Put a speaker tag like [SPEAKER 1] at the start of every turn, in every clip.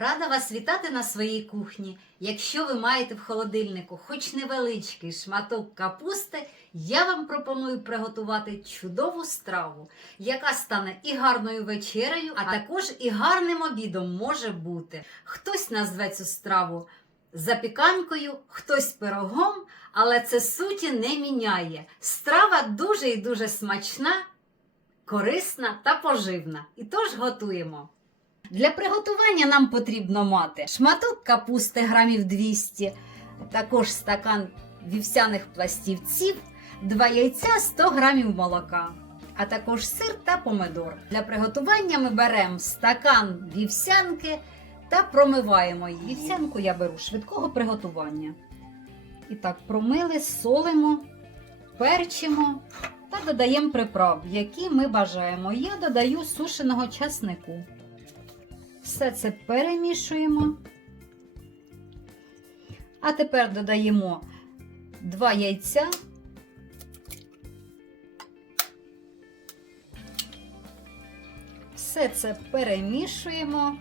[SPEAKER 1] Рада вас вітати на своїй кухні. Якщо ви маєте в холодильнику хоч невеличкий шматок капусти, я вам пропоную приготувати чудову страву, яка стане і гарною вечерею, а також і гарним обідом може бути. Хтось назве цю страву запіканкою, хтось пирогом, але це суті не міняє. Страва дуже і дуже смачна, корисна та поживна. І тож готуємо. Для приготування нам потрібно мати шматок капусти грамів 200, також стакан вівсяних пластівців, 2 яйця 100 грамів молока, а також сир та помидор. Для приготування ми беремо стакан вівсянки та промиваємо її. Вівсянку я беру швидкого приготування. І так, промили, солимо, перчимо та додаємо приправ, які ми бажаємо. Я додаю сушеного часнику. Все це перемішуємо. А тепер додаємо 2 яйця. Все це перемішуємо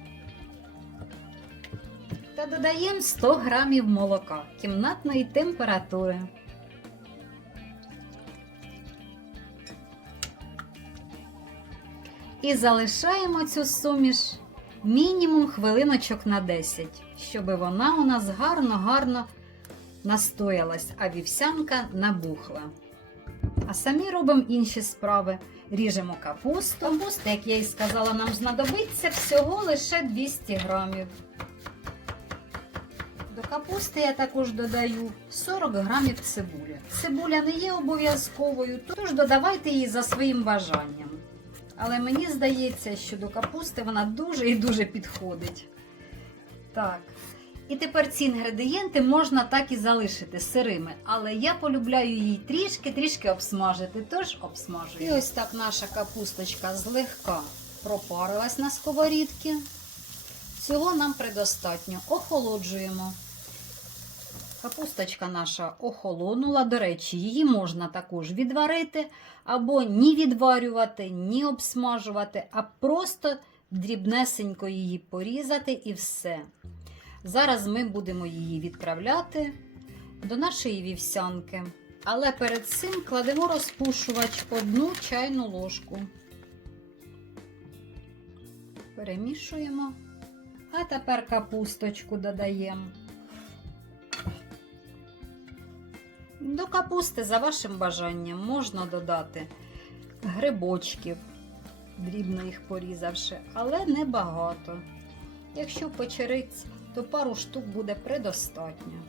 [SPEAKER 1] та додаємо 100 грамів молока кімнатної температури. І залишаємо цю суміш мінімум хвилиночок на 10, щоб вона у нас гарно-гарно настоялась, а вівсянка набухла. А самі робимо інші справи. Ріжемо капусту. Капуста, як я і сказала, нам знадобиться всього лише 200 грамів. До капусти я також додаю 40 грамів цибулі. Цибуля не є обов'язковою, тож додавайте її за своїм бажанням. Але мені здається, що до капусти вона дуже і дуже підходить. Так. І тепер ці інгредієнти можна так і залишити сирими, але я полюбляю її трішки-трішки обсмажити, тож обсмажую. І ось так наша капусточка злегка пропарилась на сковорідці. Цього нам предостатньо. Охолоджуємо. Капусточка наша охолонула. До речі, її можна також відварити, або ні відварювати, ні обсмажувати, а просто дрібнесенько її порізати і все. Зараз ми будемо її відправляти до нашої вівсянки. Але перед цим кладемо розпушувач одну чайну ложку. Перемішуємо. А тепер капусточку додаємо. До капусти, за вашим бажанням, можна додати грибочків, дрібно їх порізавши, але не багато. Якщо печериць, то пару штук буде предостатньо.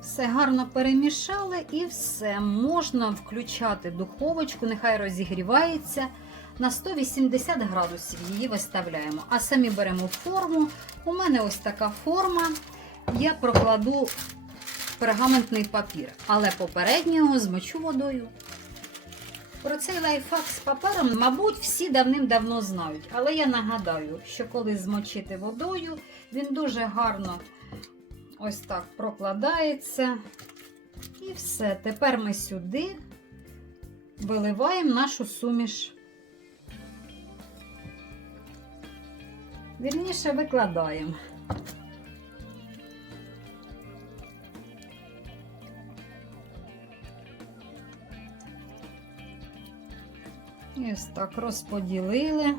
[SPEAKER 1] Все гарно перемішали і все. Можна включати духовочку, нехай розігрівається. На 180 градусів її виставляємо. А самі беремо форму. У мене ось така форма. Я прокладу пергаментний папір, але попередньо його змочу водою. Про цей лайфхак з папером, мабуть, всі давним-давно знають. Але я нагадаю, що коли змочити водою, він дуже гарно ось так прокладається. І все. Тепер ми сюди виливаємо нашу суміш. Вірніше викладаємо. Ось так розподілили.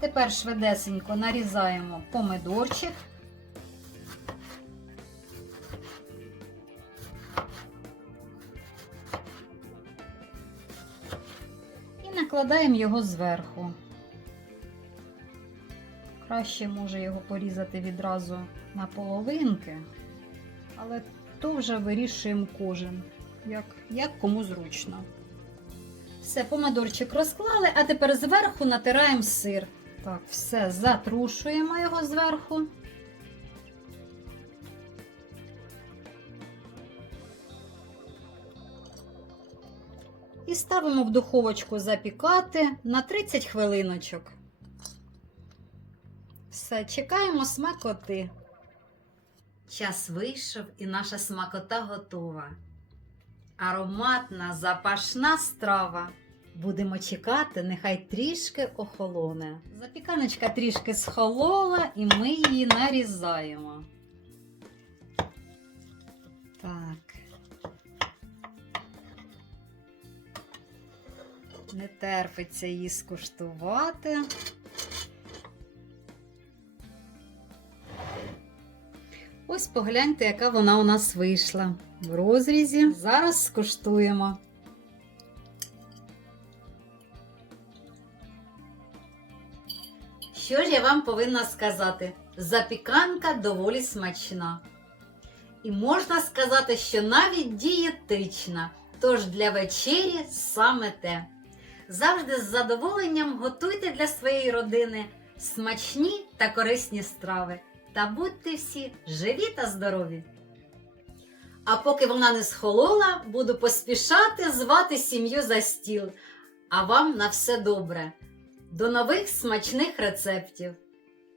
[SPEAKER 1] Тепер швидесенько нарізаємо помидорчик. І накладаємо його зверху. Краще може його порізати відразу на половинки, але то вже вирішуємо кожен як, як кому зручно. Все, помидорчик розклали, а тепер зверху натираємо сир. Так, все, затрушуємо його зверху. І ставимо в духовочку запікати на 30 хвилиночок. Все, чекаємо смакоти. Час вийшов і наша смакота готова. Ароматна, запашна страва. Будемо чекати, нехай трішки охолоне. Запіканочка трішки схолола, і ми її нарізаємо. Так. Не терпиться її скуштувати. Ось погляньте, яка вона у нас вийшла в розрізі. Зараз скуштуємо. Що ж я вам повинна сказати? Запіканка доволі смачна. І можна сказати, що навіть дієтична, тож для вечері саме те. Завжди з задоволенням готуйте для своєї родини смачні та корисні страви. Та будьте всі живі та здорові! А поки вона не схолола, буду поспішати звати сім'ю за стіл. А вам на все добре. До нових смачних рецептів!